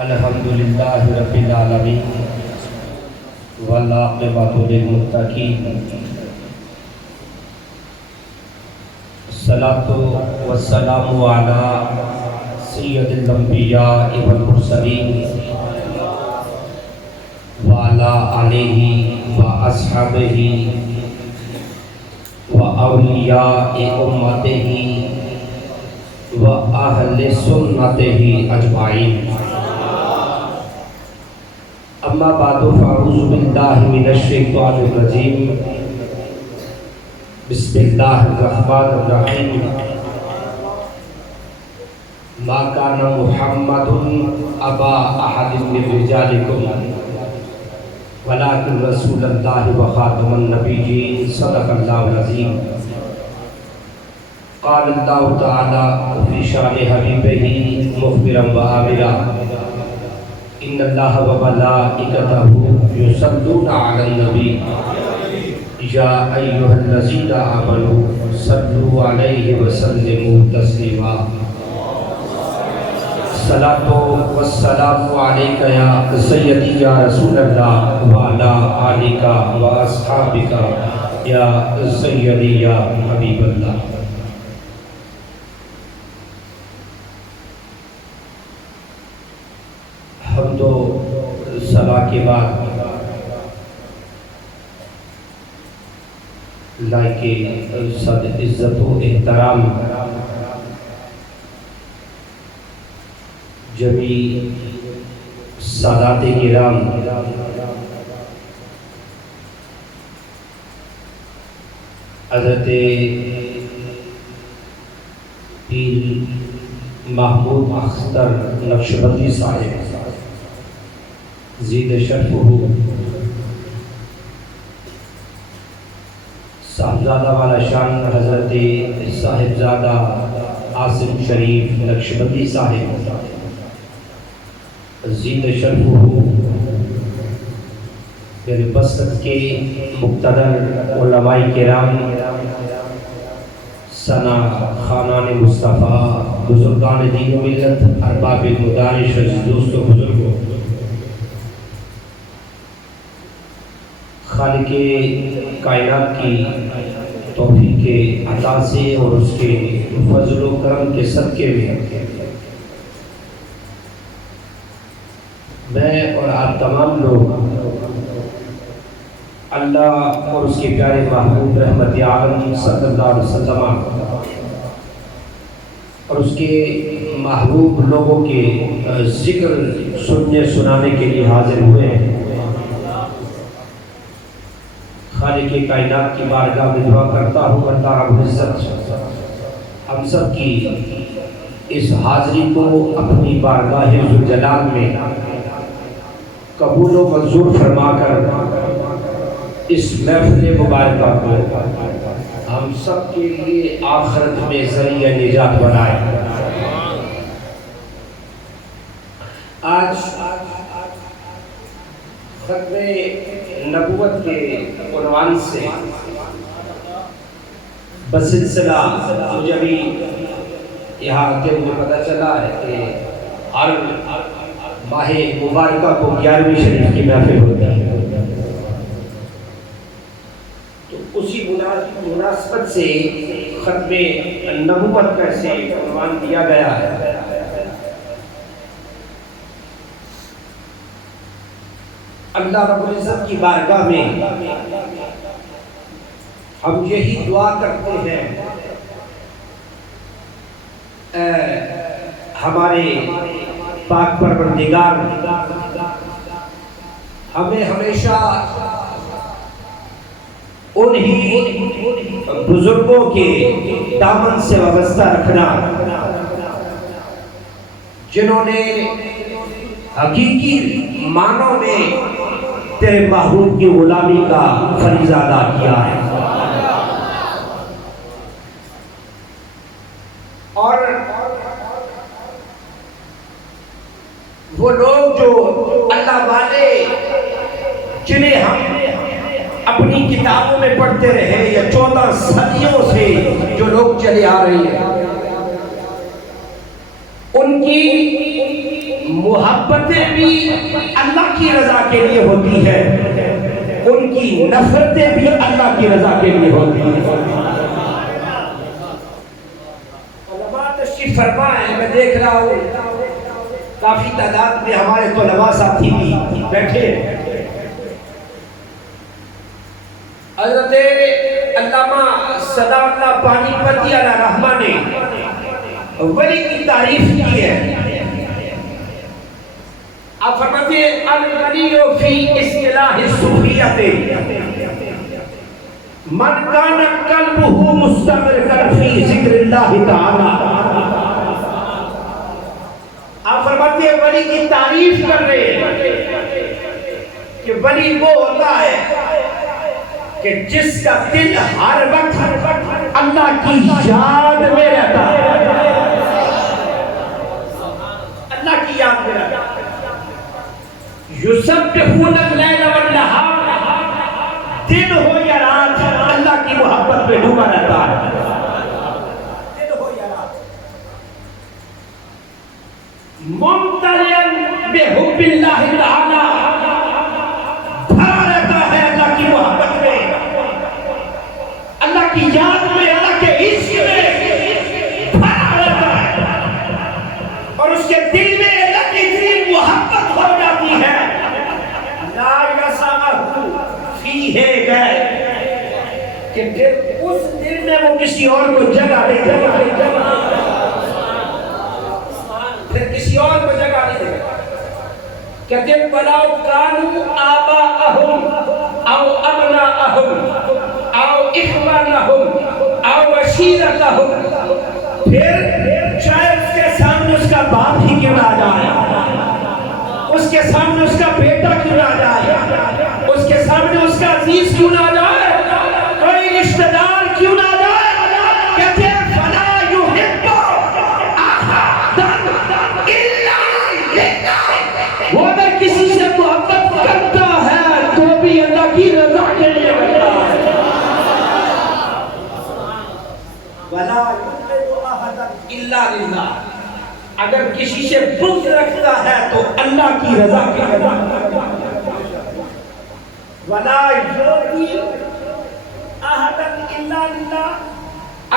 الحمدللہ رب العالمین والعاقبۃ للمتقین الصلاۃ والسلام علی سید الانبیاء والمرسلین وعلی آلہ واصحابہ واولیاء امتہ واہل سنتہ اجمعین اما بعد فاعوذ باللہ من الشیطان الرجیم بسم اللہ الرحمن الرحیم ما کان محمد ابا احد من رجالکم ولکن رسول اللہ وخاتم النبیین صدق اللہ العظیم قال اللہ تعالی فی شان حبیبہ مخبرا وآمرا ان اللہ وملائکتہ یصلون علی النبی یا ایھا الذین آمنوا صلوا علیہ وسلموا تسلیما الصلاۃ والسلام علیک یا سیدی یا رسول اللہ وعلی آلک واصحابک یا سیدی یا حبیب اللہ۔ حمد و ثنا کے بعد لائق صد عزت و احترام جمیع سادات کرام، حضرت پیر محمود اختر نقشبندی صاحب زید شرفہ، صاحبزادہ والا شان حضرت صاحبزادہ عاصم شریف نقشبندی صاحب زید شرفہ، میرے بسط کے مقتدر علماء کرام، ثنا خانان مصطفیٰ، بزرگان دین و ملت، ارباب مدارس، دوستوں بزرگوں، خالق کائنات کی توفیق عطا سے اور اس کے فضل و کرم کے صدقے میں اور آپ تمام لوگ اللہ اور اس کے پیارے محبوب رحمت عالم صلی اللہ علیہ وسلم اور اس کے محبوب لوگوں کے ذکر سننے سنانے کے لیے حاضر ہوئے ہیں۔ خالق کائنات کی بارگاہ میں دعا کرتا ہوں اللہ رب العزت ہم سب کی اس حاضری کو اپنی بارگاہ ذوالجلال میں قبول و منظور فرما کر اس محفل مبارکہ کو ہم سب کے لیے آخرت میں ذریعہ نجات بنائے۔ آج ختم نبوت کے عنوان سے بسلسلہ مجھے بھی یہاں آتے ہوئے پتہ چلا ہے کہ ہر ماہ مبارکہ کو 11ویں شریف کی محفل ہوتی ہے، تو اسی مناسبت سے ختم نبوت کا اسے عنوان دیا گیا ہے۔ اللہ رب العزت کی بارگاہ میں ہم یہی دعا کرتے ہیں، اے ہمارے پاک پروردگار ہمیں ہمیشہ انہی بزرگوں کے دامن سے وابستہ رکھنا جنہوں نے حقیقی معنوں میں تیرے محبوب کی غلامی کا فریضہ ادا کیا ہے، اور وہ لوگ جو اللہ والے جنہیں ہم اپنی کتابوں میں پڑھتے رہے یا 14 صدیوں سے جو لوگ چلے آ رہے ہیں، ان کی محبتیں بھی اللہ کی رضا کے لیے ہوتی ہے، ان کی نفرتیں بھی اللہ کی رضا کے لیے ہوتی ہیں۔ علماء تشریف فرما ہے، میں دیکھ رہا ہوں کافی تعداد میں ہمارے طلباء ساتھی بھی بیٹھے ہیں۔ حضرت علامہ صدا اللہ پانی پتی علیہ رحمہ نے ولی کی تعریف کی ہے۔ آپ فرماتے ہیں الولی فی اصطلاح الصوفیۃ من کان قلبہ مستغرقا فی ذکر اللہ تعالی۔ آپ فرماتے ہیں ولی کی تعریف کر رہے ہیں کہ ولی وہ ہوتا ہے کہ جس کا دل ہر وقت اللہ کی یاد میں رہتا ہے، اللہ کی یاد میں رہتا ہے۔ یسبحون اللیل والنہار، دن ہو یا رات اللہ کی محبت میں ڈوبا رہتا ہے، دن ہو یا رات۔ ممتلئا بحب اللہ تعالی، بھرا رہتا ہے اللہ کی محبت میں، اللہ کی یاد میں، اللہ کے عشق میں بھرا رہتا ہے، اور اس کے دل میں اللہ کی اتنی محبت ہو جاتی ہے لا یسعہ فیہ غیر، کہ پھر اس دل میں وہ کسی اور کو جگہ نہیں دے گا، پھر کسی اور کو جگہ نہیں دے گا۔ کہتے ہیں وَلَوْ كَانُوا آبَاءَهُمْ أَوْ أَبْنَاءَهُمْ أَوْ إِخْوَانَهُمْ أَوْ عَشِيرَتَهُمْ، پھر چاہے اس کے سامنے اس کا باپ ہی کیوں نہ جائے، اس کے سامنے اس کا بیٹا کیوں نہ جائے، اس کے سامنے اس کا عزیز کیوں نہ جائے، کوئی رشتہ دار کیوں نہ جائے، کہتے ہیں فَلَا يُحِبُّ أَحَدًا إِلَّا لِلَّهِ، وہ اگر کسی سے محبت کرتا ہے تو بھی اللہ کی رضا کے لیے کرتا ہے۔ وَلَا يُحِبُّ أَحَدًا إِلَّا لِلَّهِ، اگر کسی سے بغض رکھتا ہے تو اللہ کی رضا کے لیے۔ وَلَا يُعْطِي أَحَدًا إِلَّا لِلَّهِ،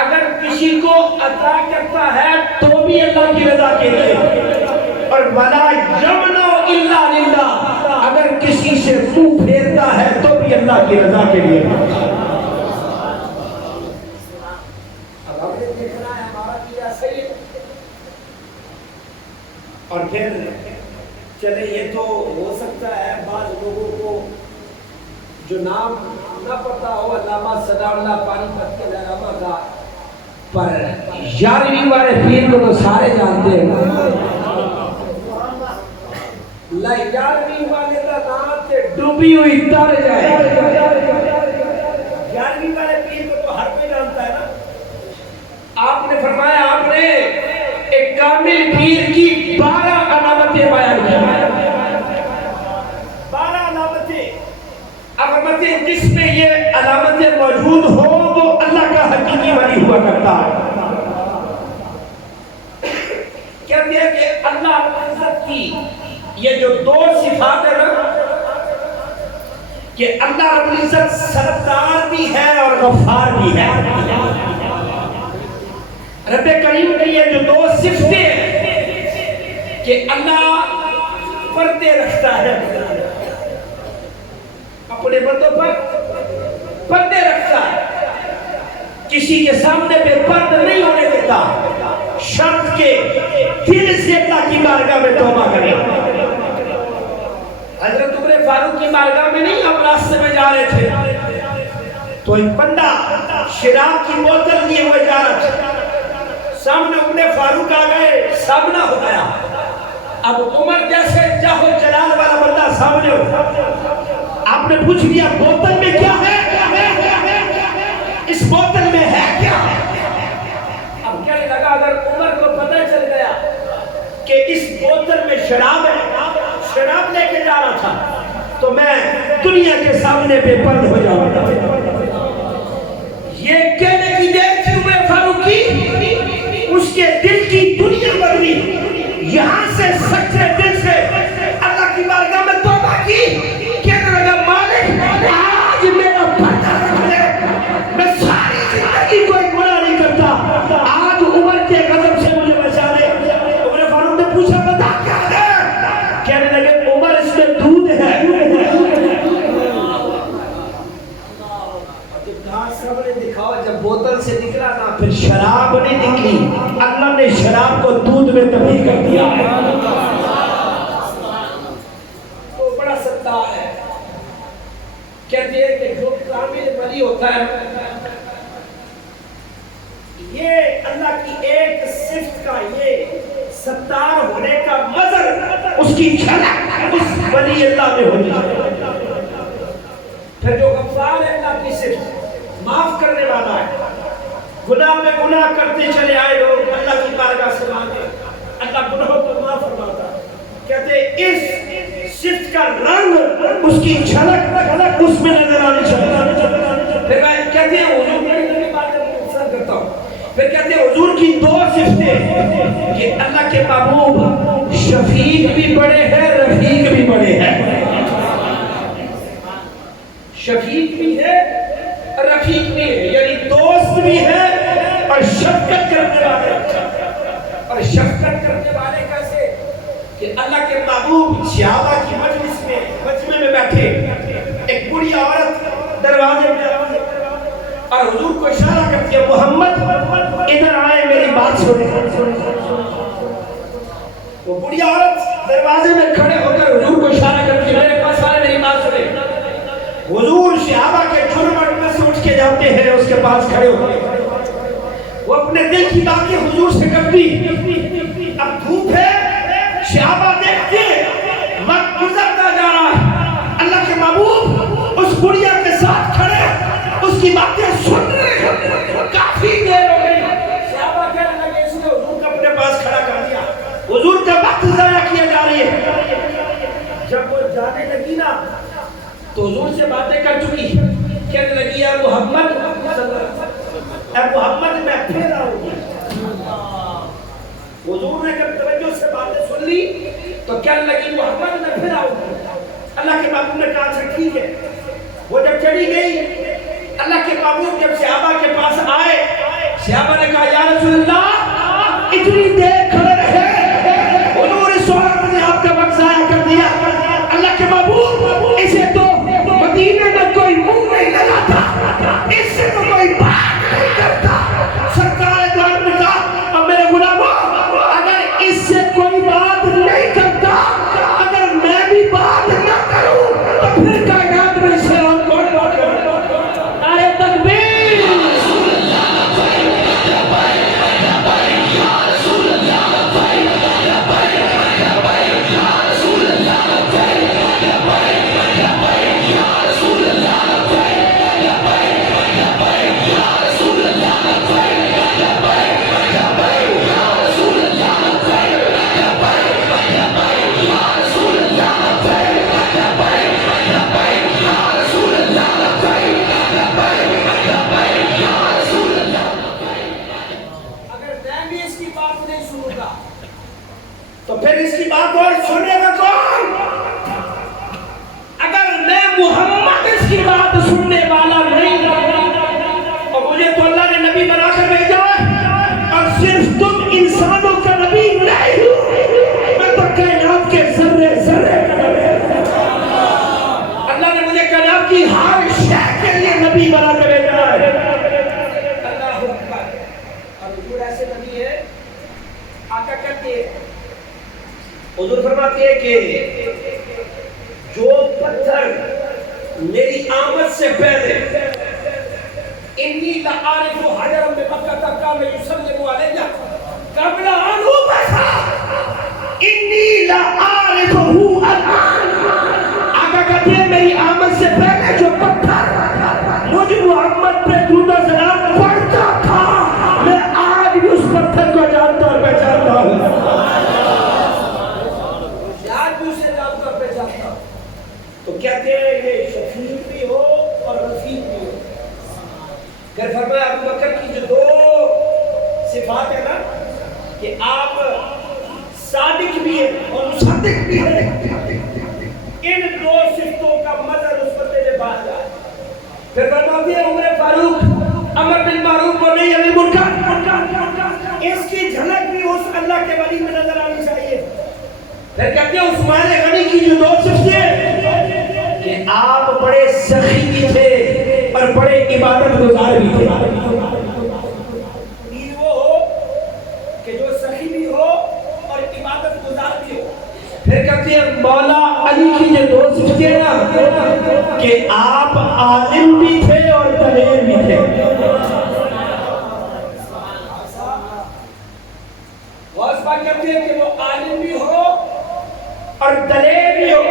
اگر کسی کو عطا کرتا ہے تو بھی اللہ کی رضا کے لیے، اور وَلَا يَمْنُ إِلَّا لِلَّهِ، اگر کسی سے منہ پھیرتا ہے تو بھی اللہ کی رضا کے لیے۔ اب ہم نے دیکھنا ہے ہمارا کیا صحیح ہے، اور پھر چلے یہ تو ہو سکتا ہے بعض لوگوں کو جو نام نہ پتا ہو علامہ صدا اللہ پانی پتی علیہ رحمہ کا، پر 11ویں والے پیر کو تو سارے جانتے ہیں۔ 11ویں والے کا نام سے ڈوبی ہوئی تر جائے، 11ویں والے پیر کو تو ہر کوئی جانتا ہے نا۔ آپ نے فرمایا، آپ نے ایک کامل پیر کی 12 علامتیں بیان کی، 12 علامتیں۔ اب فرماتے ہیں جس میں یہ علامتیں موجود ہوں وہ اللہ کا حقیقی ولی ہوا کرتا ہے۔ کہتے ہیں کہ اللہ رب العزت کی یہ جو 2 صفات ہے نا، کہ اللہ رب العزت ستار بھی ہے اور غفار بھی ہے۔ رب کریم کی یہ جو 2 صفتیں ہیں کہ اللہ پردے رکھتا ہے، اپنے بندوں پر پردے رکھتا ہے، کسی کے سامنے پہ پرد نہیں ہونے دیتا، شرط کے دل سے اللہ کی بارگاہ میں توبہ کرے۔ حضرت عمر فاروق کی بارگاہ میں نہیں ہم راستے میں جا رہے تھے تو ایک بندہ شراب کی بوتل لیے ہوئے جا رہا تھا، سامنے عمر فاروق آ گئے، سامنا ہو گیا۔ اب عمر جیسے جاہو جلال والا بندہ سامنے ہو، آپ نے پوچھ لیا بوتل میں کیا ہے، اس بوتل میں ہے کیا؟ اب کہنے لگا اگر عمر کو پتہ چل گیا کہ اس بوتل میں شراب ہے، شراب لے کے جا رہا تھا، تو میں دنیا کے سامنے بے پرد ہو جاؤں گا۔ یہ کہنے کی دیر تھی عمر فاروق کی، اس کے دل کی دنیا بدلی، یہاں سے سچے دل سے اللہ کی بارگاہ میں توبہ کی، کہنے لگا مالک آج میرا پردہ رکھ لے، میں ساری زندگی کوئی گناہ نہیں کرتا، آج عمر کے غضب سے مجھے بچا لے۔ عمر فاروق نے پوچھا بتا کیا ہے؟ کہنے لگے عمر اس میں دودھ ہے۔ دکھاؤ جب بوتل سے نکلا نا پھر شراب نہیں نکلی، اللہ نے شراب کو دودھ میں تبدیل کر دیا۔ وہ بڑا ستار ہے، کہتے ہیں کہ جو کامل ولی ہوتا ہے یہ اللہ کی ایک صفت کا، یہ ستار ہونے کا مظہر، اس کی جھلک اس ولی اللہ میں ہوتی ہے۔ پھر جو غفار ہے اللہ کی صفت معاف کرنے والا ہے، گناہ میں گناہ کرتے چلے آئے لوگ اللہ کی بارگاہ سے مانگے، اللہ گناہوں کو معاف فرماتا ہے۔ کہتے اس صفت کا رنگ، اس کی جھلک اس میں نظر آنی چاہیے۔ پھر کہتے ہیں حضور کی بات کرتا ہوں، پھر کہتے ہیں حضور کی دو صفتیں کہ اللہ کے محبوب شفیق بھی بڑے ہیں، رفیق بھی بڑے ہیں، شفیق بھی ہے رفیق بھی ہے، یعنی دوست بھی ہے اور شفقت کرنے والے۔ اور شفقت کرنے والے کیسے کہ اللہ کے محبوب صحابہ کی مجلس میں مجمع میں بیٹھے، ایک بڑی عورت دروازے میں اور حضور کو اشارہ کرتی ہے محمد ادھر آئے میری بات سنیں۔ وہ بڑی عورت دروازے میں کھڑے ہو کر حضور کو اشارہ کرتی ہے میرے پاس آئے میری بات سنیں۔ حضور صحابہ کے جھرمٹ میں سے اٹھ کے جاتے ہیں، اس کے پاس کھڑے ہوتے ہیں، وہ اپنے دل کی باتیں حضور سے کرتی۔ اب دھوپ ہے، صحابہ دیکھتے ہیں وقت گزرتا جا رہا ہے، اللہ کے محبوب اس بڑھیا کے ساتھ کھڑے اس کی باتیں سن رہے ہیں، کافی دیر ہو گئی۔ صحابہ کہنے لگے اس نے حضور کو اپنے پاس کھڑا کر دیا، حضور کا وقت ضائع کیا جا رہی ہے۔ جب وہ جانے لگی نا تو حضور سے باتیں کر چکی، کہنے لگی اے محمد اے محمد میں پھر آؤں گی۔ حضور نے جب توجہ سے باتیں سن لی تو کہنے لگی محمد میں پھر آؤں گی۔ اللہ کے محبوب نے کہا اچھا ٹھیک ہے۔ وہ جب چلی گئی، اللہ کے محبوب جب صحابہ کے پاس آئے، صحابہ نے کہا یا رسول اللہ اتنی دیر کھڑے رہے، حضور اس عورت نے آپ کا وقت ضائع کر دیا۔ اللہ کے محبوب اسے تو مدینے میں کوئی منہ نہیں لگاتا، اس سے تو کوئی بات نہیں کرتا۔ سرکار دو عالم نے کہا اب میرے غلاموں اگر اس سے کوئی بات نہیں کرتا، اگر میں بھی بات نہ کروں تو پھر کائنات میں اس سے اور کون بات کرے؟ نعرہ تکبیر! تو پھر اس کی بات اور سنے گا کون؟ اگر میں محمد اس کی بات سننے والا نہیں اور مجھے تو اللہ نے نبی بنا کر بھیجا اور صرف تم انسانوں کا نبی نہیں ہو، میں تو کائنات کے ذرے ذرے کا نبی۔ اللہ نے مجھے کائنات کی ہر شے کے لیے نبی بنا کر بھیجا ہے۔ اللہ اکبر! اور حضور ایسے نبی ہے، آقا کہتے ہیں، حضور فرماتے ہیں کہ جو پتھر میری آمد سے پہلے انی لعارف حجرا بمکہ کان یسلم علیہ قبل ان ابعث انی لعارفہ الان۔ آقا کہتے ہیں میری آمد سے پہلے جو پتھر مجھ محمد پہ درود و سلام پڑھتا تھا، میں آج بھی اس پتھر کو جانتا اور پہچانتا ہوں۔ تو کہتے ہیں یہ شفیق بھی ہو اور رفیق بھی ہو۔ پھر فرمایا ابو بکر کی جو دو صفات ہے نا کہ آپ صادق بھی ہے اور مصدق بھی ہے. ان دو صفتوں کا مظہر اس بندے میں بات ہے. پھر فرماتے ہیں عمر فاروق امر بالمعروف و نہی عن المنکر، اس کی جھلک بھی اس اللہ کے ولی میں نظر آنی چاہیے. پھر کہتے ہیں عثمان غنی کی جو دو صفتیں کہ آپ بڑے سخی بھی تھے اور بڑے عبادت گزار بھی تھے. پیر وہ ہو کہ جو سخی بھی ہو اور عبادت گزار بھی ہو. پھر کہتے ہیں مولا علی کی جو دو صفتیں نا کہ آپ عالم بھی تھے اور دلیر بھی تھے. واسطہ کہتے ہیں کہ وہ عالم بھی ہو اور دلیر بھی ہو.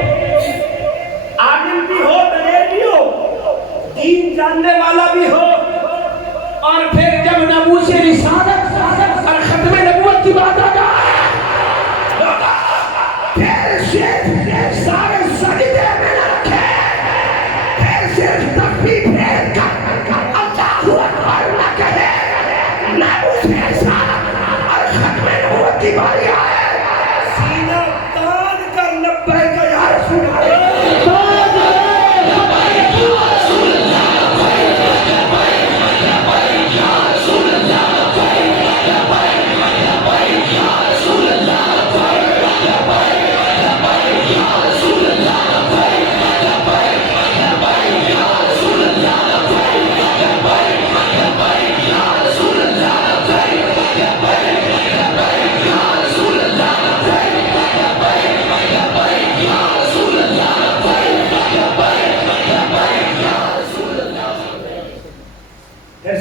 عالم بھی ہو، دلیر بھی ہو، دین جاننے والا بھی ہو. اور پھر جب نبوت رسالت اور ختم نبوت کی بات آ جائے پھر صرف سارے سجدے میں نہ رکھے، پھر صرف تکبیر پھیر کر اللہ اکبر نہ کہے. نبوت رسالت اور ختم نبوت کی باری آئے سینہ تان کر لبیک یا رسول اللہ.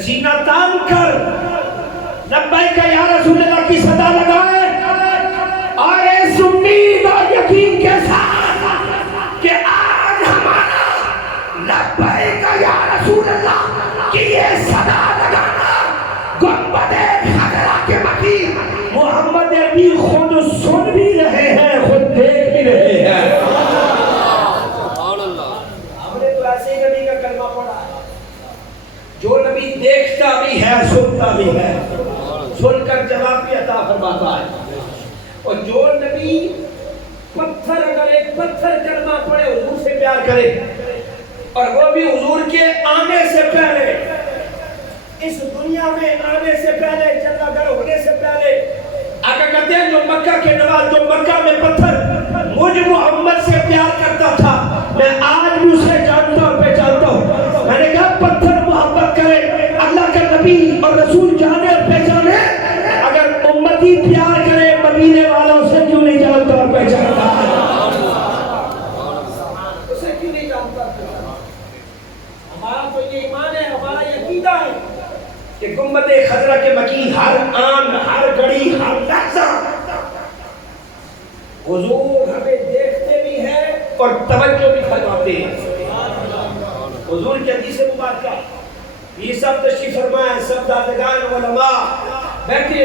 سینہ تان کر لبیک یا رسول اللہ کی صدا لگائے اور اس امید اور یقین کے ساتھ کہ آج ہمارا لبیک یا رسول اللہ کی یہ صدا لگانا گنبد خضرا کے مکین محمد عربی خود سن بھی رہے ہیں، خود دیکھ بھی رہے ہیں. ہم نے تو ایسے ہی نبی کا کلمہ پڑھا ہے. جو نبی دیکھتا بھی ہے، سنتا بھی ہے، سن کر جواب بھی عطا فرماتا ہے. اور جو نبی پتھر اگر ایک پتھر کلمہ پڑھے حضور سے پیار کرے اور وہ بھی حضور کے آنے سے پہلے، اس دنیا میں آنے سے پہلے، جنہ گھر ہونے سے پہلے، آقا کہتے ہیں جو مکہ کے نواز، جو مکہ میں پتھر مجھ محمد سے پیار کرتا تھا، میں آج بھی اسے جانتا اور پہچانتا ہوں. میں نے کہا پتھر محبت کرے، اللہ کا نبی اور رسول جانے اور پہچانے، اگر امتی پیار کرے مدینے والوں سے کیوں نہیں جانتا اور پہچانتا؟ اسے کیوں نہیں جانتا؟ ہمارا تو یہ ایمان ہے، ہمارا یہ عقیدہ ہے کہ گنبد خضرا کے مکین ہر آن، ہر گھڑی، ہر لحظہ حضور ہمیں دیکھتے بھی ہیں اور توجہ بھی فرماتے ہیں. حضور کی حدیث مبارکہ یہ سب تشریف فرما ہے، سب دادگان علماء بیٹھے.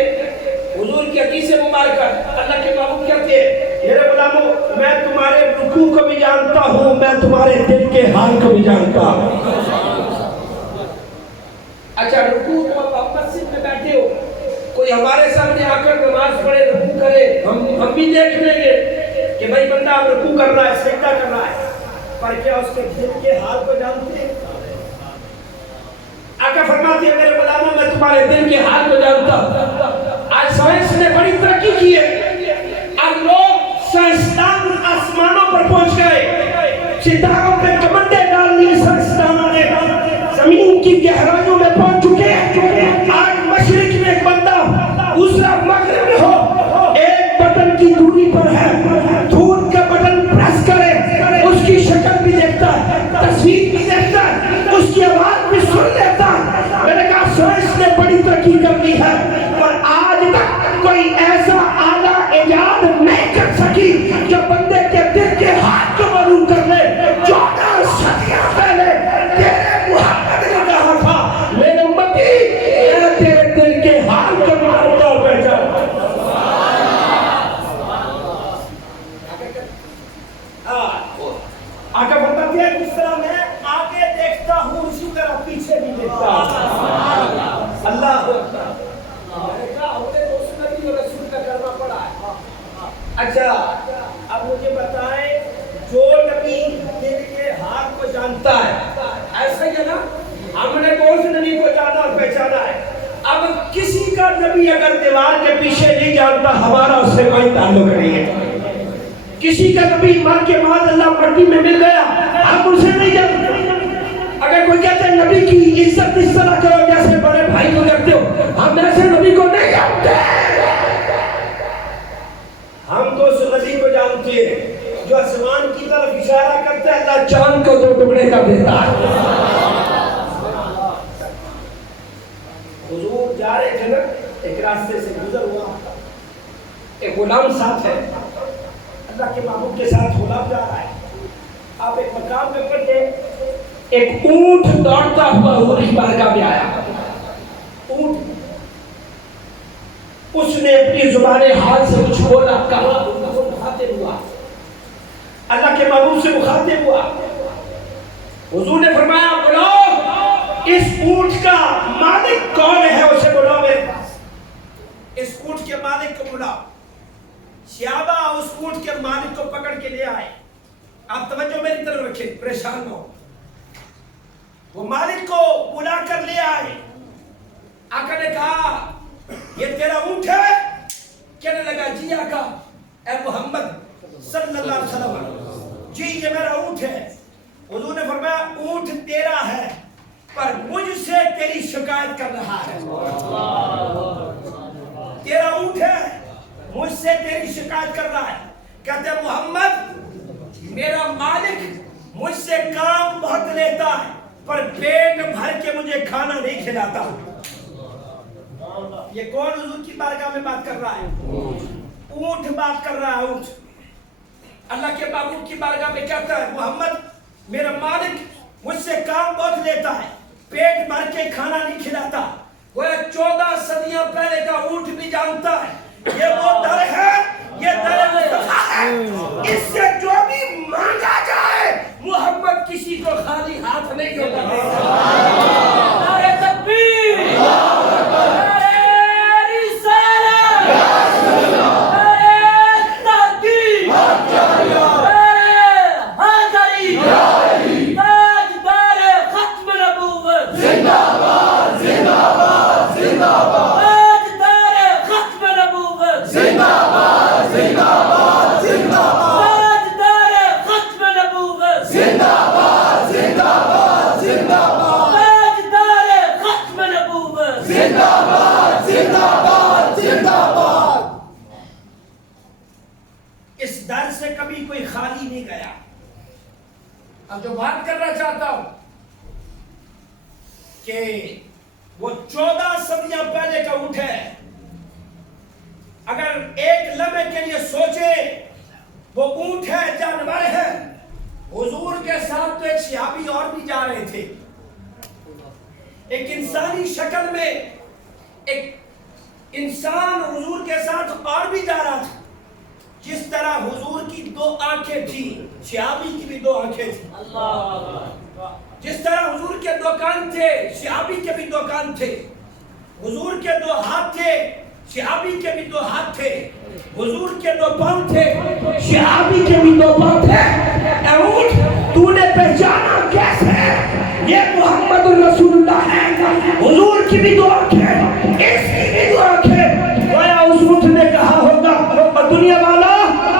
حضور کی حدیث مبارکہ اللہ کے محبوب کہتے ہیں میرے غلاموں میں تمہارے رکوع کو بھی جانتا ہوں، میں تمہارے دل کے حال کو بھی جانتا ہوں. اچھا رکوع کو آپ مسجد میں بیٹھے ہو، کوئی ہمارے سامنے آ کر نماز پڑھے، رکوع کرے، ہم بھی دیکھ لیں گے کہ بھائی بندہ اب رکوع کر رہا ہے، سجدہ کر رہا ہے، پر کیا اس کے دل کے حال کو جانتے ہیں؟ آقا فرماتے ہیں میرے غلاموں میں تمہارے دل کے حال کو جانتا ہوں. آج سائنس نے بڑی ترقی کی ہے، اب لوگ سائنسدان آسمانوں پر پہنچ گئے، ستاروں پہ کمندے ڈال لیے سائنسدانوں نے، زمین کی گہرائیوں میں پہنچ چکے ہیں. آج مشرق میں ایک بندہ، دوسرا مغرب میں ہو، ایک بٹن کی دوری پر ہے، دھون کا بٹن پریس کرے اس کی شکل بھی دیکھتا ہے، تصویر بھی دیکھتا ہے، اس کی آواز بھی سن لیتا ہے. میں نے کہا سائنس نے بڑی ترقی کر لی ہے اور آج تک کوئی ایسا آلہ ایجاد نہیں کر سکی جو بندے کے دل کے ہاتھ کو معلوم کر لے. 14 صدیاں پہلے تیرے محمد نے کہا تھا میرے امتی میں تیرے دل کے حال کو معلوم اور پہچان. آقا بتاتے ہیں کس طرح میں آگے دیکھتا ہوں اسی طرح پیچھے بھی دیکھتا ہوں. اللہ اکبر. میں نے کہا ہم نے تو اس نبی اور رسول کا کلمہ پڑھا ہے، اچھا اب مجھے بتائیں، جو نبی دل کے حال کو جانتا ہے، ایسا ہی ہے نا، ہم نے تو اس نبی کو جانا اور پہچانا ہے. اب کسی کا نبی اگر دیوار کے پیچھے نہیں جانتا، ہمارا اس سے کوئی تعلق نہیں ہے. کسی کا نبی مر کے بعد اللہ مٹی میں مل گیا، ہم ان سے نہیں جانتے. اگر کوئی کہتے ہیں نبی کی عزت اس طرح کرو جیسے بڑے بھائی کو کرتے ہو، ہم ایسے نبی کو نہیں جانتے. ہم تو اس نبی کو جانتے ہیں جو آسمان کی طرف اشارہ کرتے ہیں، اللہ چاند کو 2 ٹکڑے کر دیتا ہے. حضور جا رہے تھے نا، ایک راستے سے گزر ہوا، ایک غلام ساتھ ہے، اللہ کے محبوب کے ساتھ غلام جا رہا ہے. آپ ایک مقام پہ پڑھتے، ایک اونٹ دوڑتا ہوا حضور کی بارگاہ میں آیا. اونٹ، اس نے اپنی زبان حال سے کچھ بولا، کہا، مخاطب ہوا، اللہ کے محبوب سے مخاطب ہوا. حضور نے فرمایا، بلاؤ اس اونٹ کا مالک کون ہے، اسے بلاؤ میرے پاس. اس اونٹ کے مالک کو بلاؤ. صحابہ اس اونٹ کے مالک کو پکڑ کے لے آئے. آپ توجہ میری طرف رکھیں، پریشان نہ ہو. وہ مالک کو بلا کر لے آئے. آقا نے کہا، یہ تیرا اونٹ ہے؟ کہنے لگا، جی آقا، اے محمد صلی اللہ علیہ وسلم، جی یہ میرا اونٹ ہے. حضور نے فرمایا، اونٹ تیرا ہے پر مجھ سے تیری شکایت کر رہا ہے. تیرا اونٹ ہے، مجھ سے تیری شکایت کر رہا ہے. کہتے ہیں، محمد میرا مالک مجھ سے کام بہت لیتا ہے پر پیٹ بھر کے مجھے کھانا نہیں کھلاتا. یہ کون حضور کی بارگاہ میں بات کر رہا ہے؟ اونٹ بات کر رہا ہے. اونٹ اللہ کے محبوب کی بارگاہ میں کہتا ہے، محمد میرا مالک مجھ سے کام بہت لیتا ہے، پیٹ بھر کے کھانا نہیں کھلاتا. وہ 14 صدیاں پہلے کا اونٹ بھی جانتا ہے یہ وہ در ہے، یہ در مصطفیٰ ہے. اس سے جو بھی مانگا جائے، محمد کسی کو خالی ہاتھ نہیں ہوتا دیتا. نعرہ تکبیر، اس در سے کبھی کوئی خالی نہیں گیا. اب جو بات کرنا چاہتا ہوں کہ وہ 14 صدیاں پہلے کا اونٹ ہے. اگر ایک لمحے کے لیے سوچے، وہ اونٹ ہے، جانور ہے. حضور کے ساتھ تو ایک صحابی اور بھی جا رہے تھے، ایک انسانی شکل میں ایک انسان حضور کے ساتھ اور بھی جا رہا تھا. جس طرح حضور کی 2 آنکھیں تھی، صحابی کی بھی 2 آنکھیں تھی. جس طرح حضور کے 2 کان تھے، صحابی کے بھی 2 کان تھے. حضور کے 2 ہاتھ تھے، صحابی کے بھی 2 ہاتھ تھے. حضور کے 2 پاؤں تھے، صحابی کے بھی 2 پاؤں تھے. اے اونٹ، تو نے پہچانا کیسے یہ محمد الرسول اللہ ہے؟ حضور کی بھی 2 آنکھیں، اس کی بھی 2 آنکھیں. گویا اس اونٹ نے کہا ہوگا، اور دنیا والا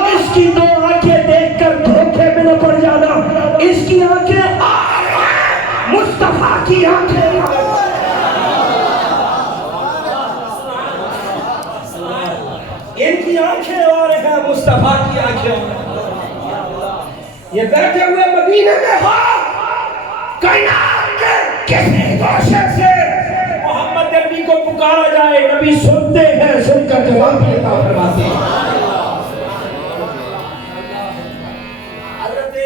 اس کی 2 آنکھیں دیکھ کر دھوکے میں نہ پڑ جانا. اس کی آنکھیں مصطفیٰ کی آنکھیں. ان کی آنکھیں اور ہیں، مصطفیٰ کی آنکھیں. یہ بیٹھے ہوئے مدینے میں ہو، کائنات کے کسی گوشے سے محمد نبی کو پکارا جائے، نبی سنتے ہیں، سن کر جواب دیتا فرماتے ہیں. حضرت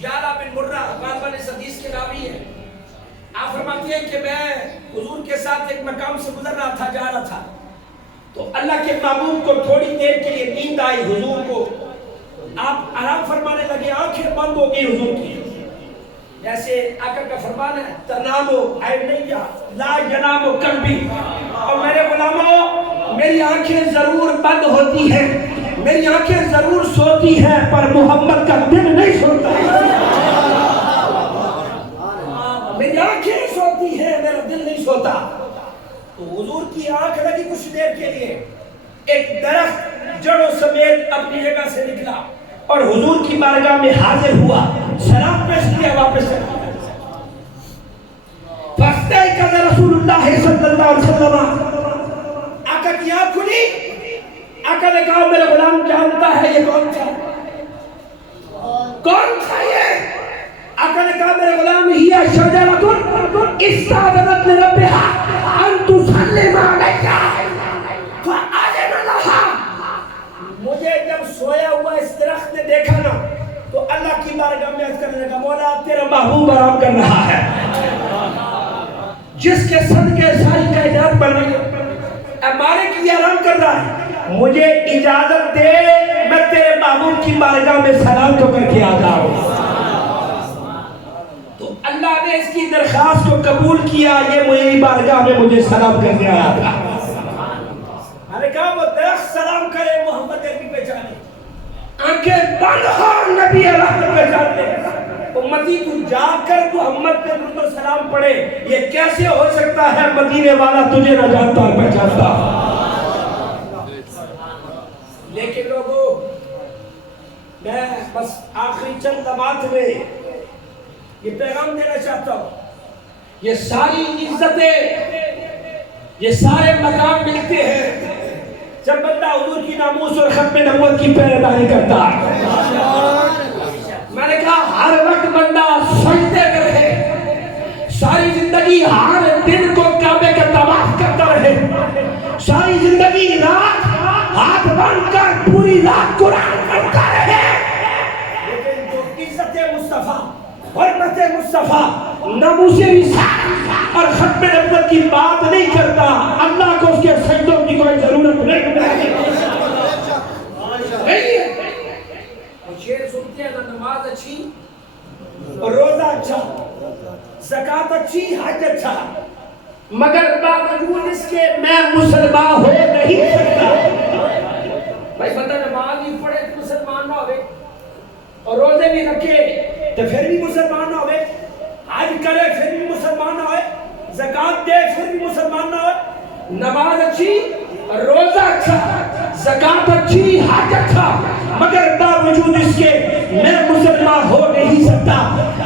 یعلا بن مرہ بن حدیث کے راوی ہیں. آپ فرماتے ہیں کہ میں حضور کے ساتھ ایک مقام سے گزر رہا تھا، جا رہا تھا، تو اللہ کے محبوب کو تھوڑی دیر کے لیے نیند آئی. حضور کو آپ آرام فرمانے لگے، آنکھیں بند ہو گئی حضور کی. جیسے آقا کا فرمان ہے، تنامو عینیا لا ینامو قلبی. اور میرے غلاموں، میری آنکھیں ضرور بند ہوتی ہیں میری آنکھیں ضرور سوتی ہیں پر محمد کا دل نہیں سوتا. میری آنکھیں سوتی ہیں میرا دل نہیں سوتا. تو حضور کی آنکھ لگی کچھ دیر کے لیے. ایک درخت جڑوں سمیت اپنی جگہ سے نکلا اور حضور کی بارگاہ میں حاضر ہوا, سلام پیش کیا, واپس چلا. فاستيقظ رسول اللہ صلی اللہ علیہ وسلم. آقا کی آنکھ کھلی. آقا نے کہا میرا غلام جانتا ہے یہ کون تھا؟ کون تھا یہ؟ آقا نے کہا میرا غلام ہی شجرۃ استاذنت لربها ان تسلم علیہ فاذن لها. مجھے جب سویا ہوا اس درخت نے دیکھا نا تو اللہ کی بارگاہ میں عرض کرنے لگا مولا تیرا محبوب آرام کر رہا ہے جس کے صدقے ساری کائنات بن رہی ہے. مالک یہ آرام کر رہا ہے, مجھے اجازت دے میں تیرے محبوب کی بارگاہ میں سلام تو کر کے آتا ہوں. تو اللہ نے اس کی درخواست کو قبول کیا. یہ میری بارگاہ میں مجھے سلام کرنے آیا تھا. میں نے کہا وہ درخت سلام کرے محمد عربی پہچانے, آنکھیں بند ہو نبی رحمت پہچانے. امتی تو جا کر محمد پہ درود و سلام پڑھے. یہ کیسے ہو سکتا ہے مدینے والا تجھے نہ جانتا اور پہچانتا. لیکن لوگوں میں بس آخری چند لمحات میں یہ پیغام دینا چاہتا ہوں. یہ ساری عزتیں یہ سارے مقام ملتے ہیں جب بندہ حضور کی ناموس اور ختم نبوت کی پہرےداری کرتا ہے. میں نے کہا ہر وقت بندہ سجدے میں رہے, ساری زندگی ہر دن کو کعبے کا طواف کرتا رہے, ساری زندگی رات ہاتھ بن کر پوری رات قرآن پڑھتا رہے, لیکن جو عزت مصطفیٰ, حرمت مصطفیٰ, ناموس رسالت اور ختم نبوت کی بات نہیں کرتا, اللہ کو اس کے سجدوں کی کوئی ضرورت نہیں ہے. شیر سنتے ہیں نا, نماز اچھی اور روزہ اچھا, زکوٰۃ اچھی, حج اچھا, مگر باوجود اس کے میں مسلمان ہو نہیں سکتا. بھائی بندہ نماز بھی پڑھے تو مسلمان نہ ہوئے, اور روزے بھی رکھے تو پھر بھی مسلمان نہ ہوئے, حج کرے پھر بھی مسلمان نہ ہوئے, زکوٰۃ دے پھر بھی مسلمان نہ ہوئے. نماز اچھی, روزہ اچھا, زکوٰۃ اچھی, حج اچھا, مگر باوجود اس کے میں مسلمان ہو نہیں سکتا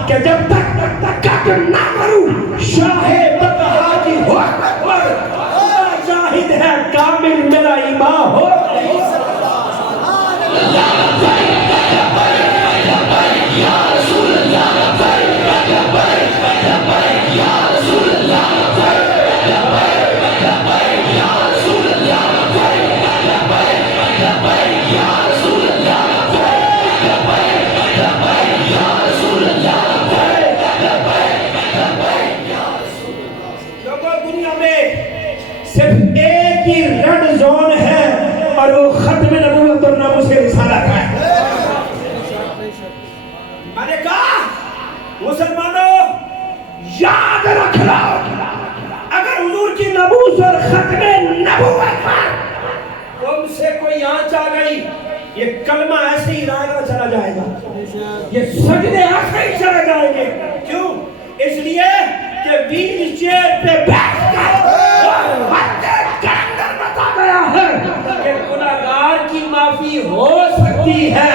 کہ جب تک کٹ نہ مروں شاہ بقا کی حکمت پر شاہد ہے کامل میرا ایمان ہو نہیں سکتا. یا رسول اللہ یا رسول اللہ ریڈ زون ہے اور وہ ختم نبوت اور ناموس رسالت ہے. میں نے کہا مسلمانوں یاد رکھ لو, اگر حضور کی ناموس اور ختم نبوت پر تم سے کوئی آنچ آ گئی, یہ کلمہ ایسے ہی رائے چلا جائے گا, یہ سجدے ایسے ہی چلے جائیں گے. کیوں؟ اس لیے کہ ویل چیئر پہ بیٹھ کر گیا ہے کہ گناہگار کی معافی ہو سکتی ہے,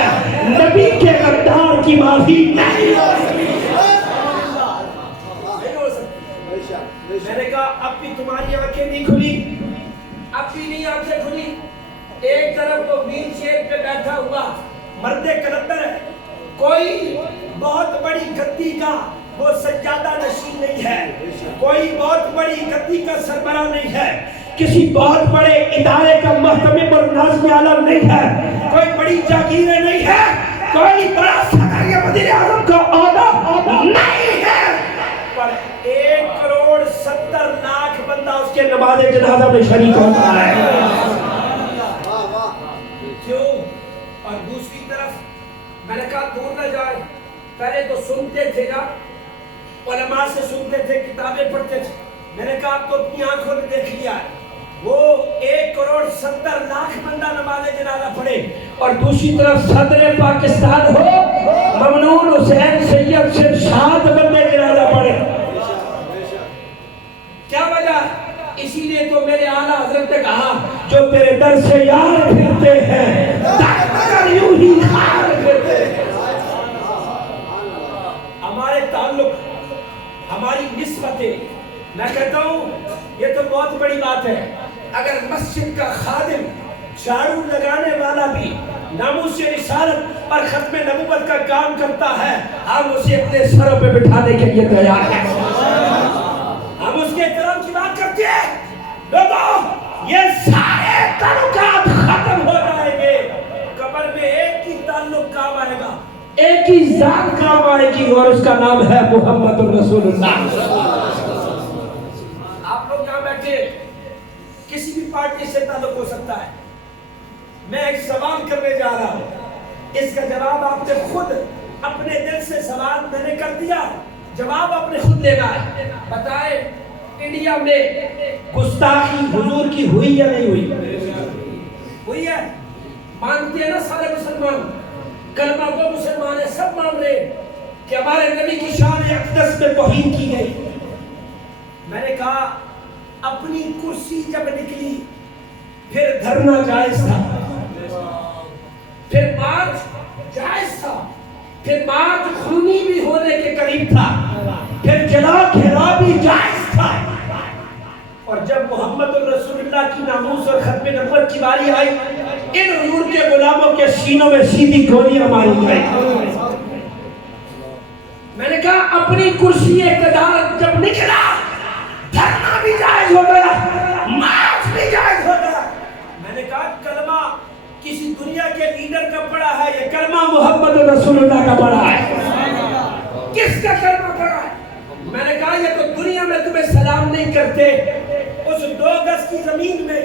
نبی کے غدار کی معافی نہیں ہو سکتی. میں نے کہا اب بھی تمہاری آنکھیں نہیں کھلی, اب بھی نہیں آنکھیں کھلی. ایک طرف وہ ویل چیئر پہ بیٹھا ہوا مرد کلندر ہے, کوئی بہت بڑی گدی کا وہ سجادہ نشین نہیں ہے, کوئی بہت بڑی گدی کا سربراہ نہیں ہے, کسی بہت بڑے ادارے کا محتمم اور ناظم عالم نہیں ہے, کوئی بڑی جاگیریں نہیں ہے, کوئی بڑا صدر یا وزیر اعظم کا عہدہ نہیں ہے, پر 1,70,00,000 بندہ اس کے نماز جنازہ میں شریک ہوتا ہے. کیوں؟ اور دوسری طرف میں نے کہا دور نہ جائے, پہلے تو سنتے تھے نا, علماء سے سنتے تھے, کتابیں پڑھتے تھے. میں نے کہا آپ تو اپنی آنکھوں نے دیکھ لیا ہے, وہ 1,70,00,000 بندہ نماز جنازہ پڑھے اور دوسری طرف صدر پاکستان ہو ممنون حسین سید شمشاد بندے جنازہ پڑھے. کیا وجہ؟ اسی لیے تو میرے اعلیٰ حضرت نے کہا جو تیرے در سے یار پھرتے ہیں در یوں ہی خار پھرتے ہیں. ہمارے تعلق، ہماری نسبتیں، میں کہتا ہوں یہ تو بہت بڑی بات ہے. اگر مسجد کا خادم، جھاڑو لگانے والا بھی ناموس رسالت اور ختم نبوت کا کام کرتا ہے، ہم اسے اپنے سروں پہ بٹھانے کے لیے تیار ہیں. ہم اس کے احترام کی بات کرتے ہیں. لوگوں یہ سارے تعلقات ختم ہو جائیں گے، قبر میں ایک ہی تعلق کام آئے گا، ایک ہی ذات کام آئے گی اور اس کا نام ہے محمد الرسول اللہ. آپ لوگ یہاں بیٹھے کسی بھی پارٹی سے تعلق ہو سکتا ہے. میں ایک سوال کرنے جا رہا ہوں، اس کا جواب آپ نے خود اپنے دل سے سوال میں نے کر دیا، جواب آپ نے خود لینا ہے. بتائیں انڈیا میں گستاخی حضور کی ہوئی یا نہیں ہوئی؟ ہوئی ہے. مانتے ہیں نا سارے مسلمان، کلمہ کو مسلمان ہے، سب مان رہے کہ ہمارے نبی کی شان اقدس میں توہین کی گئی. میں نے کہا اپنی کرسی جب نکلی پھر دھرنا جائز تھا، پھر مارچ جائز تھا، پھر مارچ خونی بھی ہونے کے قریب تھا، پھر جلا گھیرا بھی جائز تھا. اور جب محمد الرسول اللہ کی ناموس اور ختم نبوت کی باری آئی، ان حضور کے غلاموں کے سینوں میں سیدھی گولیاں ماری گئی. میں نے کہا اپنی کرسی اقتدار جب نکلا دھرنا بھی جائز ہو گیا، مارچ بھی جائز ہو گیا. میں نے کہا کلمہ کسی دنیا کے لیڈر کا پڑا ہے، یہ کلمہ محمد رسول اللہ کا پڑا ہے. کس کا کلمہ پڑا ہے؟ میں نے کہا یہ تو دنیا میں تمہیں سلام نہیں کرتے. اس 2 گز کی زمین میں،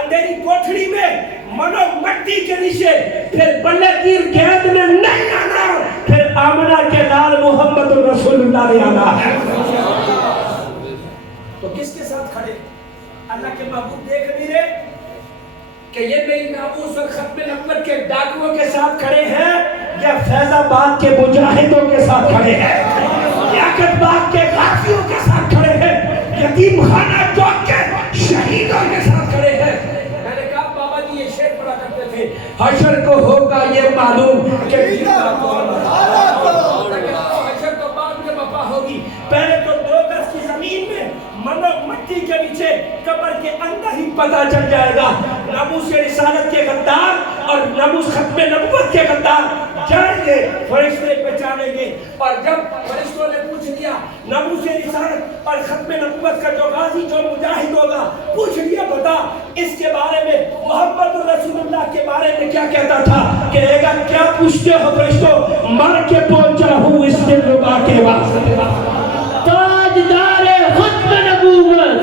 اندھیری کوٹھڑی میں، منو مٹی کے نیچے، پھر بلے تیر گیند میں نہیں آنا، پھر آمنہ کے لال محمد رسول اللہ نے آنا ہے. تو کس کے ساتھ کھڑے؟ اللہ کے محبوب دیکھ نہیں رہے کہ یہ میری ناموس اور ختم نبوت کے ڈاکوؤں کے ساتھ کھڑے ہیں یا فیض آباد کے مجاہدوں کے ساتھ کھڑے ہیں، لیاقت باغ کے غازیوں کے ساتھ کھڑے ہیں، یتیم خانہ چوک کے شہیدوں کے ساتھ کھڑے ہیں. میں نے کہا بابا جی یہ شعر پڑھا کرتے تھے، حشر کو ہوگا یہ معلوم کہ حشر تو بعد میں وفا ہوگی. پہلے تو 2 گز کی زمین میں منو مٹی کے نیچے قبر کے اندر ہی پتہ چل جائے گا ناموس رسالت کے غدار اور ناموس ختم نبوت کے غدار جائیں گے، فرشتے پہچانیں گے. اور جب فرشتوں نے پوچھ لیا ناموس رسالت اور ختم نبوت کا جو غازی جو مجاہد ہوگا، پوچھ لیا بتا اس کے بارے میں محمد رسول اللہ کے بارے میں کیا کہتا تھا؟ کہے گا کیا پوچھتے ہو فرشتوں، مر کے پہنچا ہوں اس دل ربا کے واسطے. تاجدار ختم نبوت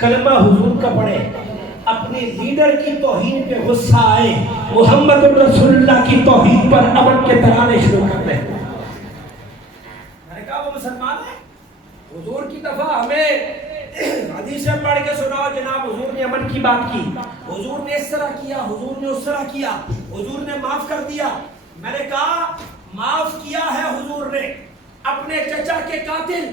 کلمہ حضور کا پڑھے، اپنے لیڈر کی توہین پہ غصہ آئے، محمد رسول اللہ کی توہین پر امن کے ترانے شروع کرتے ہیں. میں نے کہا وہ مسلمان ہے، حضور کی دفعہ ہمیں حدیثیں پڑھ کے سناؤ جناب حضور نے امن کی بات کی، حضور نے اس طرح کیا، حضور نے اس طرح کیا، حضور نے معاف کر دیا. میں نے کہا معاف کیا ہے حضور نے اپنے چچا کے قاتل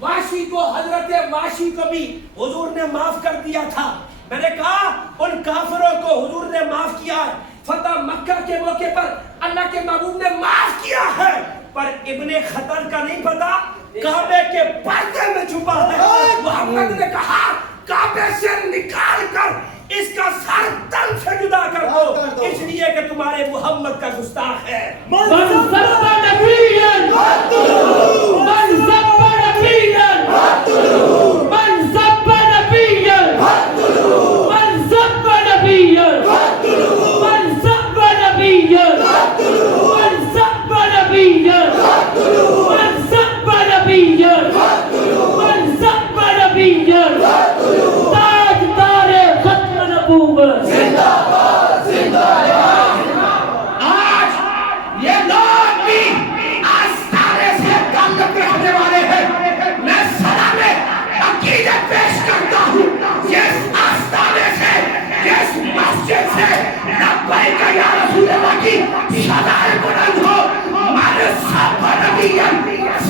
واشی کو، حضرت واشی کو بھی حضور نے معاف کر دیا تھا. میں نے کہا ان کافروں کو حضور نے معاف کیا ہے، فتح مکہ کے موقع پر اللہ کے محبوب نے معاف کیا ہے، پر ابن خطر کا نہیں پتا، کعبے کے پردے میں چھپا ہے. محمد نے کہا کعبے سے نکال کر اس کا سر تن سے جدا کر دو، اس لیے کہ تمہارے محمد کا گستاخ ہے. من سب نبیًا من سب نبیًا آج یہ لوگ بھی آستانے سے تعلق رکھنے والے ہیں. میں سلام عقیدت پیش کرتا ہوں جس آستانے سے جس مسجد سے لبیک یا رسول اللہ کی صدائے بلند ہو من سب نبیًا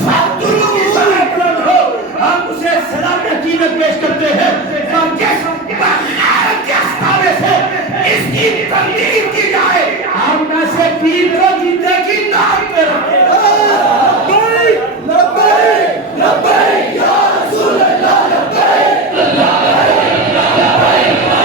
صدرو کی صدائے بلند ہو ہم اسے سلام عقیدت پیش کرتے ہیں. اور جس بغیر کے آستانے سے اس کی تردید کی جائے ہم میں سے پیر کو جیتے کی نام پہ رکھے. لبیک لبیک یا رسول اللہ لبیک لبیک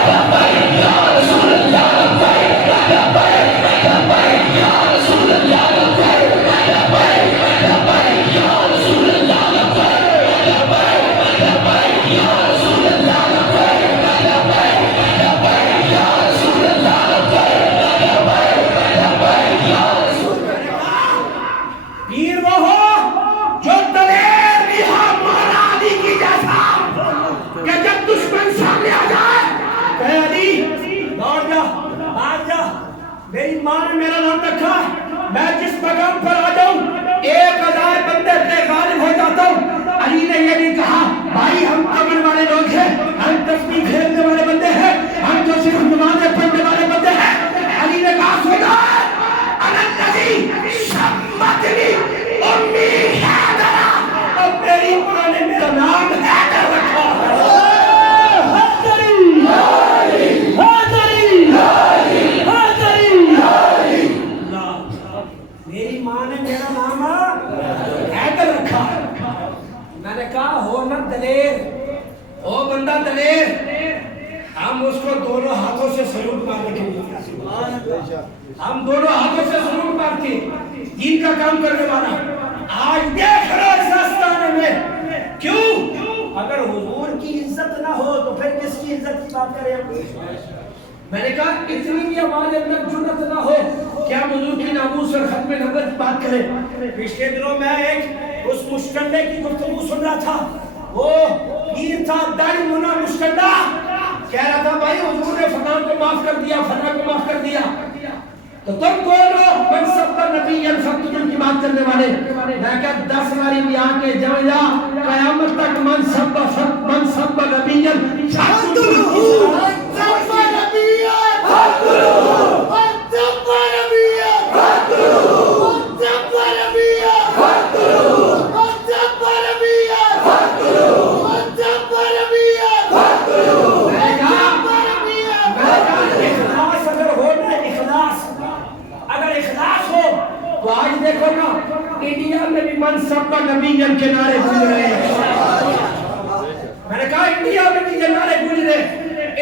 لبیک یا رسول اللہ لبیک لبیک لبیک یا رسول اللہ لبیک لبیک لبیک یا رسول اللہ لبیک لبیک لبیک یا رسول اللہ لبیک لبیک لبیک یا رسول اللہ لبیک لبیک لبیک یا رسول اللہ. پیر وہ ہو جو دلیر بھی ہو مولا علی کی جیسا کہ جب دشمن سامنے آ جائے کہے علی دوڑ جا آ جا میری ماں نے میرا نام رکھا میں جس مقام پر آ جاؤں 1000 بندے پہ غالب ہو جاتا ہوں. علی نے یہ نہیں کہا بھائی ہم امن والے لوگ ہیں ہم تسبیح کھیلنے والے بندے ہیں ہم جو صرف نمازیں پڑھنے والے بندے ہیں. علی نے کہا سوچا انا الذی شمتنی امی حیدرہ اور میری ماں نے میرا نام حیدر رکھا. میری ماں نے میرا نام حیدر رکھا. میں نے کہا ہو نہ دلیر او بندہ دلیر ہم اس کو دونوں ہاتھوں سے سلوٹ مارنے کے لیے ہم دونوں ہاتھوں سے سلوٹ مارتے دین کا کام کرنے والا. آج دیکھ رہا اس آستانے میں کیوں اگر حضور کی عزت نہ ہو تو پھر کس کی عزت کی بات کریں. میں نے کہا اتنی بھی ہمارے اندر جرأت نہ ہو کہ ہم حضور کی ناموس اور ختم نبوت کی بات کریں. پچھلے دنوں میں ایک اس مشکنڈے کی گفتگو سن رہا تھا. وہ پیر تھا داڑھی منا مشکنڈا کہہ رہا تھا بھائی حضور نے فلاں کو معاف کر دیا فلاں کو معاف کر دیا تو تم کون ہو من سب نبی فقتل کی بات کرنے والے. میں کہا 10 باری بھی آ کے جائیں جا قیامت تک من سب نبی تو آج دیکھو نا انڈیا میں بھی من سب کا نبی کے نعرے گونج رہے ہیں. میں نے کہا انڈیا میں بھی یہ نعرے گونج رہے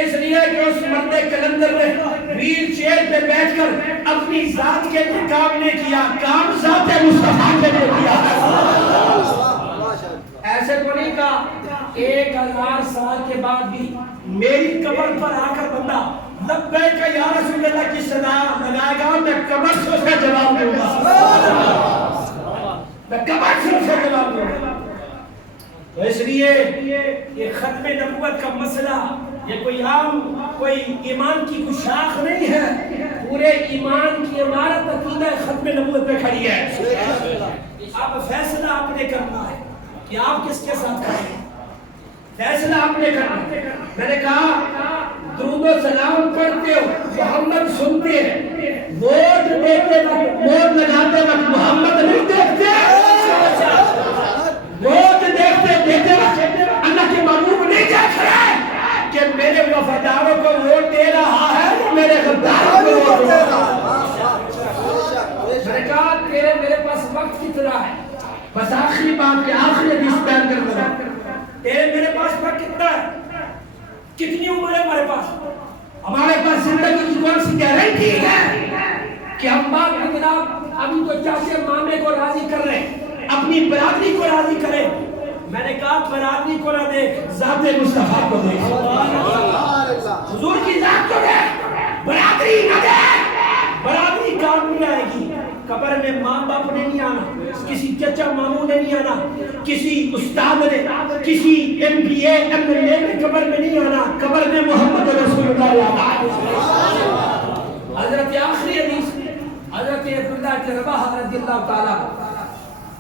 اس لیے کہ اس مرد کلندر نے ویل چیئر پہ بیٹھ کر اپنی ذات کے لیے کام نہیں کیا کام ذات مصطفیٰ کے لیے کیا. ایسے تو نہیں کہا 1000 سال کے بعد بھی میری قبر پر آ کر بندہ لبیک یا رسول اللہ کی صدا لگائے گا میں قبر سے اسے جواب دوں گا میں قبر سے اسے جواب دوں گا. تو اس لیے یہ ختم نبوت کا مسئلہ یہ کوئی عام کوئی ایمان کی کوئی شاخ نہیں ہے پورے ایمان کی عمارت عقیدہ ختم نبوت پہ کھڑی ہے. اب فیصلہ آپ نے کرنا ہے کہ آپ کس کے ساتھ کھڑے ہیں. فیصلہ آپ نے کرنا. میں نے کہا درود و سلام پڑھتے ہو محمد سنتے ہیں ووٹ دیتے وقت ووٹ لگاتے وقت محمد نہیں دیکھتے ووٹ دیتے وقت اللہ کے محبوب نہیں دیکھ رہے کہ میرے وفاداروں کو ووٹ دے رہا ہے یا میرے غداروں کو ووٹ دے رہا ہے. میں نے کہا میرے پاس وقت کتنا ہے بس آخری بات کے آخری حدیث بیان کر رہا ہوں. میرے پاس وقت کتنا ہے کتنی عمر ہے ہمارے پاس زندگی کی کون سی گارنٹی ہے کہ ہم بات جناب ابھی تو چاچے مامے کو راضی کر رہے ہیں اپنی برادری کو راضی کریں. میں نے کہا برادری کو نہ دیکھ ذات مصطفیٰ کو دیکھ حضور کی ذات کو دیکھ برادری نہ دیکھ برادری کام نہیں آئے گی قبر میں ماں باپ نے نہیں آنا, کسی چچا ماموں نے نہیں آنا, کسی استاد نے, کسی MBA MLA نے قبر میں نہیں آنا, قبر میں محمد رسول اللہ آنا ہے. حضرت آخری حدیث حضرت عبداللہ بن رواحہ رضی اللہ تعالیٰ,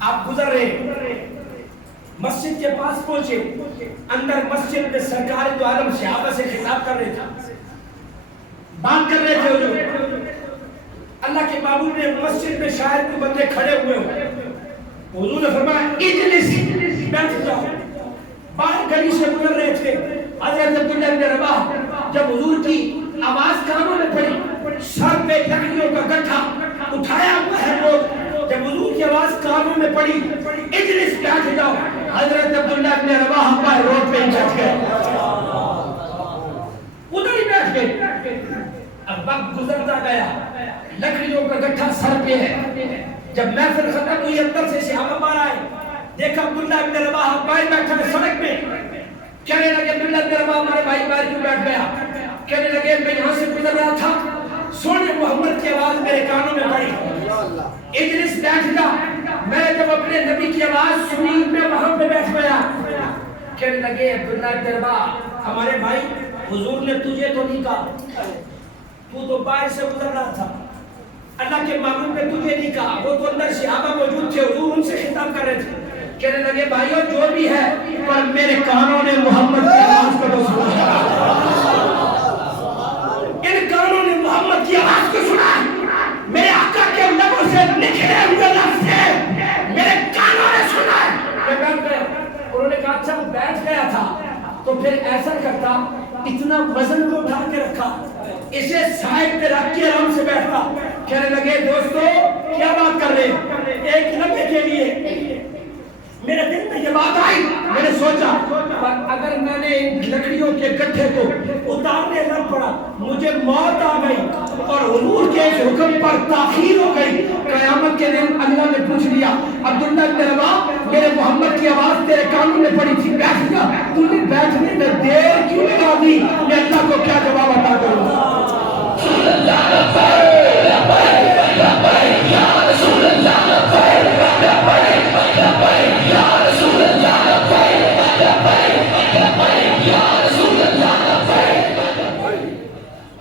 آپ گزر رہے, مسجد کے پاس پہنچے, اندر مسجد میں سرکار دو عالم صحابہ سے خطاب کر رہے تھے, بات کر رہے تھے حضور. اللہ کے محبوب نے مسجد میں شاید کوئی بندے کھڑے ہوئے ہوں, حضور نے فرمایا اجلس, بیٹھ جاؤ. باہر گلی سے گزر رہے تھے حضرت عبداللہ بن رواحہ, جب حضور کی آواز کانوں میں پڑی, سر پہ لکڑیوں کا گٹھا اٹھایا ہوا ہے لوگ, جب حضور کی آواز کانوں میں پڑی اجلس بیٹھ جاؤ, حضرت عبداللہ بن رواحہ پر روڈ پہ بیٹھ گئے, ادھر ہی بیٹھ گئے. اب وقت گزرتا گیا, لکڑیوں کا گٹھا سر پہ ہے. جب محفل ختم ہوئی اندر سے صحابہ باہر آئے, دیکھا عبداللہ بن رواحہ باہر بیٹھا ہے سڑک میں. کہنے لگے عبداللہ بن رواحہ ہمارے بھائی باہر کیوں بیٹھ گیا؟ کہنے لگے میں یہاں سے گزر رہا تھا, سونے محمد کی آواز میرے کانوں میں پڑی, اجلس بیٹھ جا. میں جب اپنے نبی کی آواز سنی میں وہاں پہ بیٹھ گیا. کہنے لگے عبداللہ بن رواحہ ہمارے بھائی, حضور نے تجھے تو نہیں کہا, تو تو باہر سے گزر رہا تھا, اللہ کے محبوب نے تجھے نہیں کہا, وہ تو اندر صحابہ موجود تھے, حضور ان سے خطاب کر رہے تھے. کہنے لگے بھائیو جو بھی ہے, پر میرے کانوں نے محمد کی آواز کو تو سنا, ان کانوں نے محمد کی آواز کو سنا, میرے آقا کے لبوں سے نکلے ہوئے لفظ میرے کانوں نے سنا. میں بیٹھ گیا, انہوں نے کہا اچھا وہ بیٹھ گیا تھا تو پھر ایسا کرتا, اتنا وزن کو اٹھا کے رکھا, اسے سائیڈ پہ رکھ کے آرام سے بیٹھا. کہنے لگے دوستو کیا بات کر رہے ہیں, ایک لمحے کے لیے میرے دل میں یہ بات آئی, میں نے سوچا پر اگر میں نے ان لکڑیوں کے گٹھے کو اتارنے لگ پڑا مجھے موت آ گئی اور حضور کے اس حکم پر تاخیر ہو گئی. قیامت کے دن اللہ نے پوچھ لیا عبداللہ بن رواحہ میرے محمد کی آواز تیرے کانوں میں پڑی تھی, بیٹھ جا, تو نے بیٹھنے میں دیر کیوں لگا دی؟ میں اللہ کو کیا جواب عطا کروں؟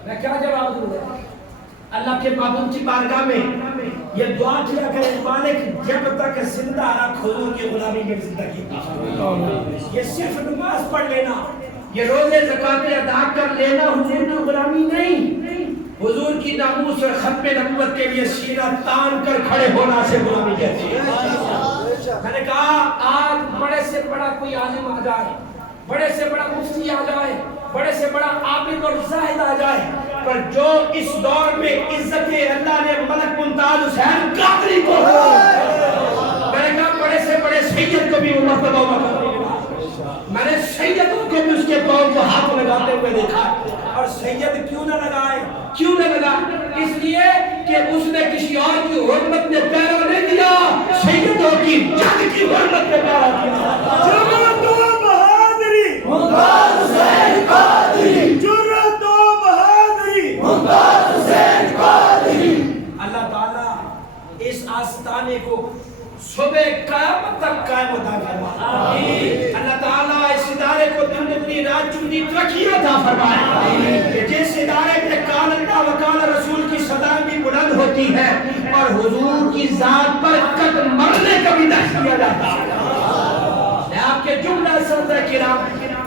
میں کیا جواب دوں؟ اللہ کے محبوب کی بارگاہ میں یہ دعا کیا کرے, مالک جب تک زندہ رکھ حضور کی غلامی میں زندگی. یہ صرف نماز پڑھ لینا, یہ روزے زکات ادا کر لینا حضور کی غلامی نہیں, حضور کی ناموس اور ختم نبوت کے لیے سینہ تان کر کھڑے ہونا سے غلامی کہتی ہے. میں نے کہا آج بڑے سے بڑا کوئی عالم آ جائے, بڑے سے بڑا مفتی آ جائے, بڑے سے بڑا عابد اور زاہد آ جائے, پر جو اس دور میں عزت اللہ نے ملک ممتاز حسین قادری کو, میں نے کہا بڑے سے بڑے سید کو بھی وہ مرتبہ میں نے سیدوں کو بھی اس کے پاؤں کو ہاتھ لگاتے ہوئے دیکھا. اور سید کیوں نہ لگائے, کیوں نہ لگا؟ اس لیے کہ اس نے کسی اور کی حرمت میں پیرا نہیں دیا, سیدوں کی جنگ کی حرمت میں پیرا دیا. جرأت و بہادری ممتاز حسین قادری, جرأت و بہادری ممتاز حسین قادری. اللہ تعالیٰ اس آستانے کو صبح قیامت تک قائم عطا فرمائے. اللہ تعالیٰ اس ادارے کو دن دگنی رات چگنی ترقی عطا فرمائے. جس ادارے میں قال اللہ و قال رسول کی صدائیں بھی بلند ہوتی ہے اور حضور کی ذات پر قدم مرنے کا بھی درس دیا جاتا ہے. میں آپ کے جملہ صدر کرام,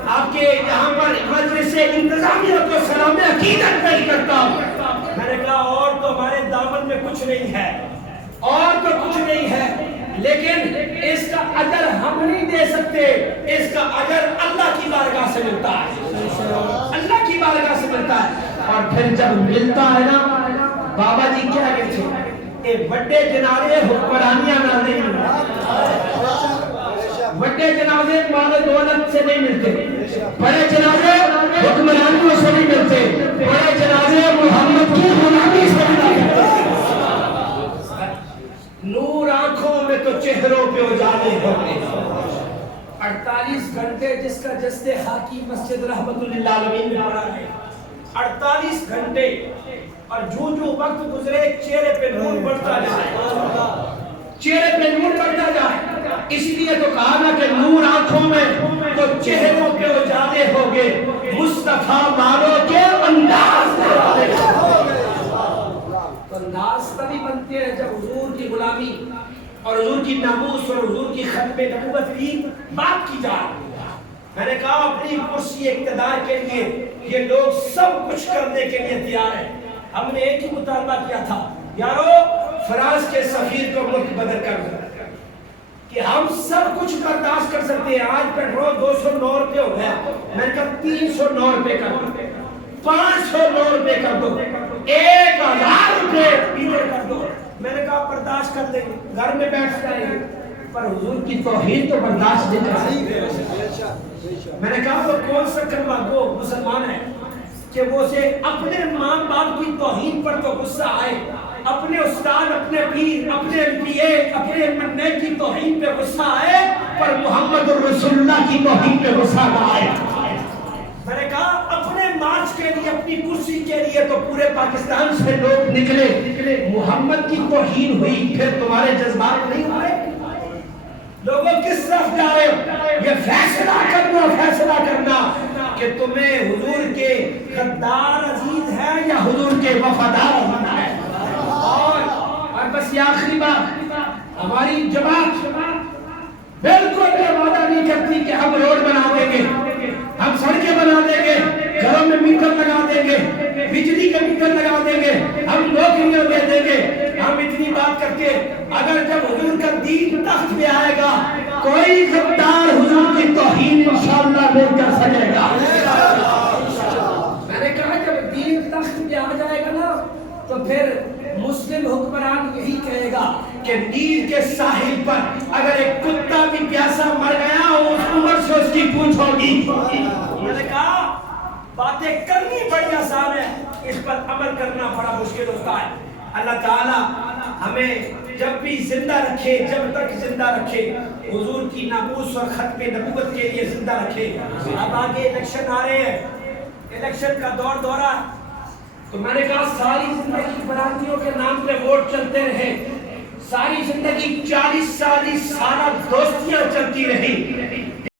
آپ کے یہاں پر مجلس انتظامیہ کو سلام عقیدت پیش کرتا ہوں. میں نے کہا اور تو ہمارے دامن میں کچھ نہیں ہے, اور تو کچھ نہیں ہے, لیکن اس کا اجر ہم نہیں دے سکتے, اس کا اجر اللہ کی بارگاہ سے ملتا ہے, اللہ کی بارگاہ سے ملتا ہے. اور پھر جب ملتا ہے نا, بابا جی کیا کہتے ہیں, اے بڑے جنازے حکمرانیاں نہ نہیں ملتے, بڑے جنازے مال و دولت سے نہیں ملتے, بڑے جنازے حکمرانیوں سے نہیں ملتے, بڑے جنازے محمد کی غلامی سے ملتے. نور آنکھوں میں تو چہروں پہ اجالے ہوتے. 48 گھنٹے جس کا جسد خاکی مسجد رحمت اللہ علیہ میں پڑا ہے, 48 گھنٹے, اور جو وقت گزرے چہرے پہ نور بڑھتا جائے، چہرے پہ نور بڑھتا جائے۔ اس لیے تو کہا نا کہ نور آنکھوں میں تو چہروں پہ اجالے ہوگے، مصطفیٰ مانو کے انداز تو انداز تبھی بنتے ہیں جب حضور کی غلامی اور حضور کی ناموس اور حضور کی ختم نبوت کی بات کی جائے۔ میں نے کہا اپنی کرسی اقتدار کے لیے یہ لوگ سب کچھ کرنے کے لیے تیار ہیں۔ ہم نے ایک ہی مطالبہ کیا تھا، یارو فرانس کے سفیر کو ملک بدل کر دو کہ ہم سب کچھ برداشت کر سکتے ہیں۔ آج پیٹرول 209 روپے ہو گیا، میں نے کہا 309 روپے کر دو، 509 روپے کر دو، 1000 روپے پیٹر کر دو۔ میں نے کہا برداشت کر دیں گے، گھر میں بیٹھ جائیں گے، پر حضور کی توحید تو برداشت نہیں کر سکتے۔ میں نے کہا وہ کون سا کلمہ گو مسلمان ہے کہ وہ اسے اپنے ماں باپ کی توہین پر تو غصہ آئے، اپنے استاد، اپنے پیر، اپنے انبیاء، اپنے منع کی توہین پہ غصہ آئے، پر محمد الرسول اللہ کی توہین پہ غصہ نہ آئے۔ میں نے کہا اپنے مارچ کے لیے، اپنی کرسی کے لیے تو پورے پاکستان سے لوگ نکلے، محمد کی توہین ہوئی، پھر تمہارے جذبات نہیں ہوئے؟ لوگوں کس طرف جا رہے ہو؟ یہ فیصلہ کرنا کہ تمہیں حضور کے غدار عزیز ہے یا حضور کے وفادار عزیز ہے۔ اور بس یہ آخری بات، ہماری جماعت بالکل یہ وعدہ نہیں کرتی کہ ہم روڈ بنا دیں گے، ہم سڑکیں بنا دیں گے، گھروں میں میٹر لگا دیں گے، بجلی کے میٹر لگا دیں گے، ہم نوکریاں دے دیں گے۔ ہم اتنی بات کر کے اگر جب حضور کا دین تخت پہ آئے گا، کوئی غدار حضور کی توہین انشاءاللہ نہیں کر سکے گا۔ میں نے کہا جب دین تخت پہ آ جائے گا نا تو پھر مسلم حکمران یہی کہے گا کہ نیل کے ساحل پر اگر ایک کتا بھی پیاسا مر گیا اس عمر سے اس کی پوچھ ہوگی۔ میں نے کہا باتیں کرنی بڑی آسان ہے، اس پر عمل کرنا بڑا مشکل ہوتا ہے۔ اللہ تعالی ہمیں جب بھی زندہ رکھے، جب تک زندہ رکھے، حضور کی ناموس اور ختم نبوت کے لیے زندہ رکھے۔ اب آگے الیکشن آ رہے ہیں، الیکشن کا دورہ، تو میں نے کہا ساری زندگی برادریوں کے نام پہ ووٹ چلتے رہے، ساری زندگی 40 سالہ دوستیاں چلتی رہی،